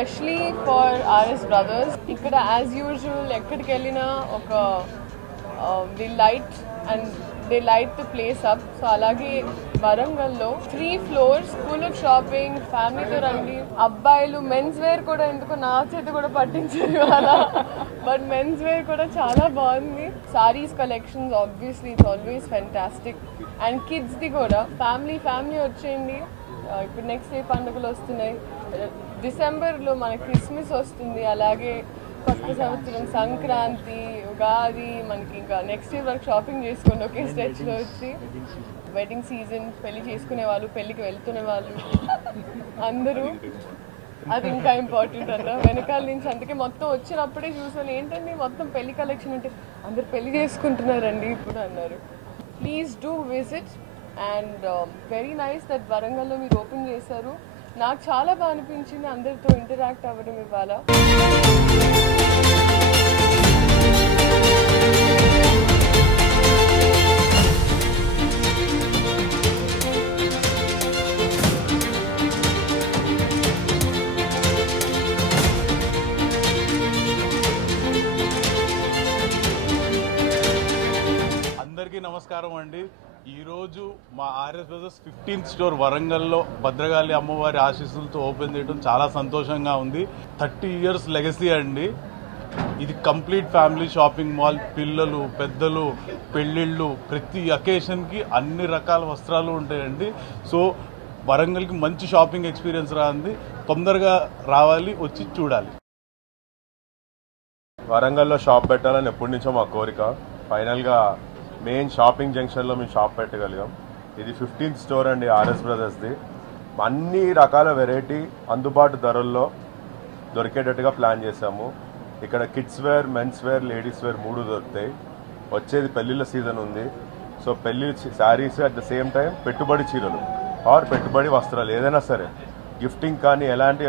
especially for RS Brothers. Ikkada as usual, ekkadiki ellina oka they light the place up. So alage Varangallo 3 floors full of shopping, family to randi. Abbayilu men's wear kuda enduko na cheti kuda pattincharu ala. But men's wear kuda chala baagundi. Sarees collections obviously it's always fantastic. And kids di kuda family వచ్చేయండి. ఇప్పుడు next day పండుగలు వస్తున్నాయి. డిసెంబర్లో మన Christmas వస్తుంది, అలాగే కొత్త సంవత్సరం, సంక్రాంతి, ఉగాది, మనకి ఇంకా నెక్స్ట్ ఇయర్ వరకు షాపింగ్ చేసుకోండి ఒకే స్ట్రెచ్లో వచ్చి. వెడ్డింగ్ సీజన్, పెళ్లి చేసుకునే వాళ్ళు, పెళ్ళికి వెళ్తున్న వాళ్ళు అందరూ, అది ఇంకా ఇంపార్టెంట్ అన్న వెనకాల నుంచి. అందుకే మొత్తం వచ్చినప్పుడే చూసాను, ఏంటండి మొత్తం పెళ్లి కలెక్షన్ అంటే అందరు పెళ్లి చేసుకుంటున్నారండి ఇప్పుడు అన్నారు. Please do visit. And very nice that వరంగల్లో మీరు ఓపెన్ చేశారు. నాకు చాలా బాగా అనిపించింది అందరితో ఇంటరాక్ట్ అవ్వడం ఇవాళ. అందరికీ నమస్కారం అండి. ఈరోజు మా ఆర్ఎస్ బ్రదర్స్ 15th స్టోర్ వరంగల్లో భద్రకాళి అమ్మవారి ఆశీస్సులతో ఓపెన్ చేయడం చాలా సంతోషంగా ఉంది. 30 years లెగసీ అండి. ఇది కంప్లీట్ ఫ్యామిలీ షాపింగ్ మాల్. పిల్లలు, పెద్దలు, పెళ్ళిళ్ళు, ప్రతి అకేషన్కి అన్ని రకాల వస్త్రాలు ఉంటాయండి. సో వరంగల్కి మంచి షాపింగ్ ఎక్స్పీరియన్స్ రాంది. తొందరగా రావాలి, వచ్చి చూడాలి. వరంగల్లో షాప్ పెట్టాలని ఎప్పటి నుంచో మా కోరిక. ఫైనల్గా మెయిన్ షాపింగ్ జంక్షన్లో మేము షాప్ పెట్టగలిగాం. ఇది 15th స్టోర్ అండి ఆర్ఎస్ బ్రదర్స్ది. అన్ని రకాల వెరైటీ అందుబాటు ధరల్లో దొరికేటట్టుగా ప్లాన్ చేశాము. ఇక్కడ kids wear, men's wear, ladies wear 3 దొరుకుతాయి. వచ్చేది పెళ్ళిళ్ళ సీజన్ ఉంది. సో పెళ్ళి saris, at the same time పెట్టుబడి చీరలు ఆర్ పెట్టుబడి వస్త్రాలు ఏదైనా సరే, గిఫ్టింగ్ కానీ ఎలాంటి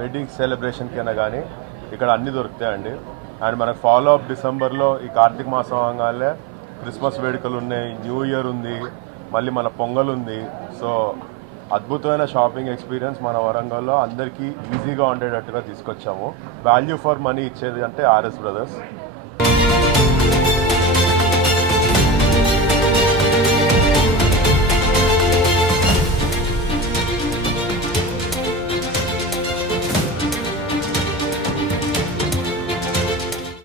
వెడ్డింగ్ సెలబ్రేషన్కైనా కానీ ఇక్కడ అన్నీ దొరుకుతాయండి. అండ్ మనకు ఫాలో అప్ డిసెంబర్లో ఈ కార్తీక మాసం అవగానే క్రిస్మస్ వేడుకలు ఉన్నాయి, న్యూ ఇయర్ ఉంది, మళ్ళీ మన పొంగల్ ఉంది. సో అద్భుతమైన షాపింగ్ ఎక్స్పీరియన్స్ మన వరంగల్లో అందరికీ ఈజీగా ఉండేటట్టుగా తీసుకొచ్చాము. వాల్యూ ఫర్ మనీ ఇచ్చేది అంటే ఆర్ఎస్ బ్రదర్స్.